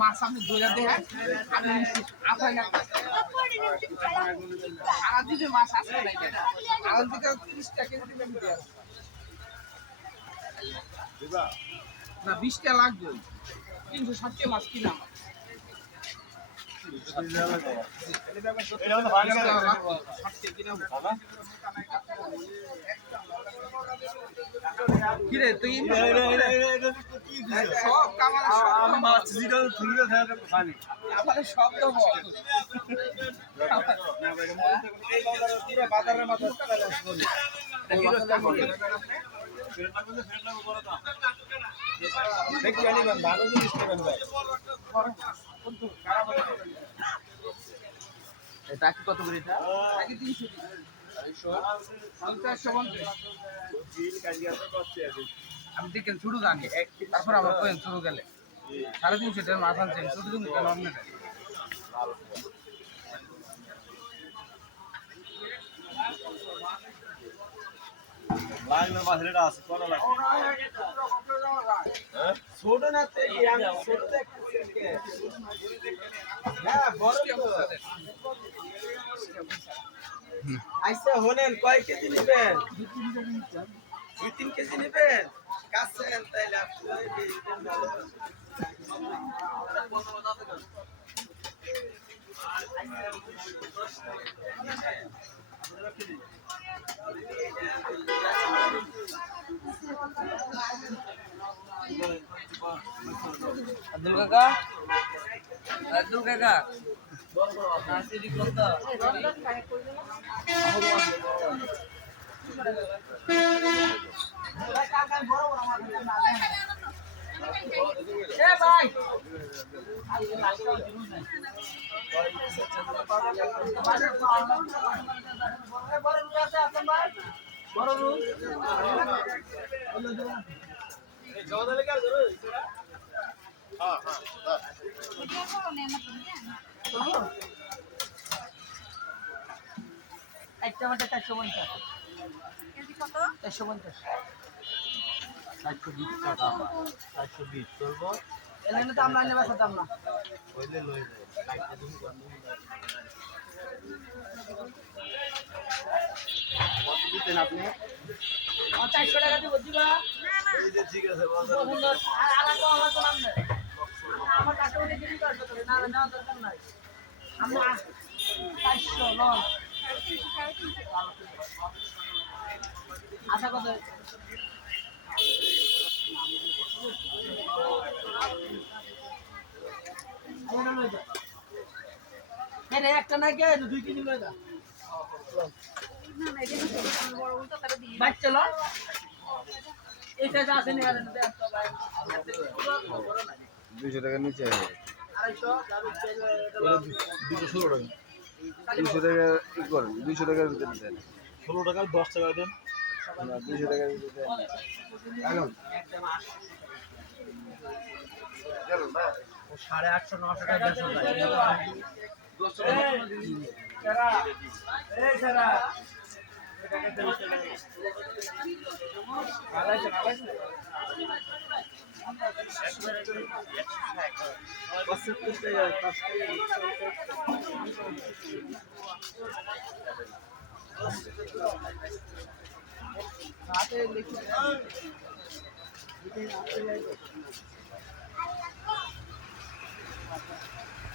মাছ আপনি ধরে দেখেন আমি আঠাই না সারা দিনে মাছ আসবে না আড়াল থেকে 30 টাকা কেজি দিবেন না 20 টাকা লাগবে 360 টাকা মাছ কিনা কিরে তুই সব কামালে মাছ জিরো ধুলে খালি আমারে সব দেব বাজারের মাছ ভালো জিনিস নেবেন ভাই এটা কি কত করে এটা নাকি 300 আমি দেখেন শুরু জানি তারপর আবার কোয়েন শুরু গেলে 350 টাকা মাছ আনছেন শুধু তুমি কেন অন্য লাগলে মাছটা আছে কত লাগে হ্যাঁ ছোট না তে আমি ছোট দেখতে হ্যাঁ বড় আইসা হলেন কয় কেজি নেবেন 2-3 কেজি নেবেন কাছে তাইলে আপনি আব্দুল কাকা নাসিরি কত এ ভাই বড় রুম একটা মাঠে 450 কেজি কত 450 420 টাকা 420 চলবো এখানে তো আমরা নেবা দাম না কইলে লই যায় কাইতে তুমি কত দিতেন আপনি 400 টাকা দিব দিবা এই যে ঠিক আছে বল আর আলাদা আলাদা নাম নেই আমার কাছে ওই দিন করবে তো না না দরকার নাই আমরা 400 লন আশা কত এনে একটা না কে 2 কেজি লয়ে যা না না এটা বড় বলতো তারে দি বাইক চলো এটা যা আছে নিয়ে আরেন দেন তো ভাই 200 টাকা নিচে 250 216 টাকা 200 টাকা কি করেন 200 টাকার ভিতরে দেন 16 টাকা 10 টাকা দেন না 200 টাকার ভিতরে দেন এখন একদম 800 চলো না 850 900 টাকা বেচা যায় হাতে লিখে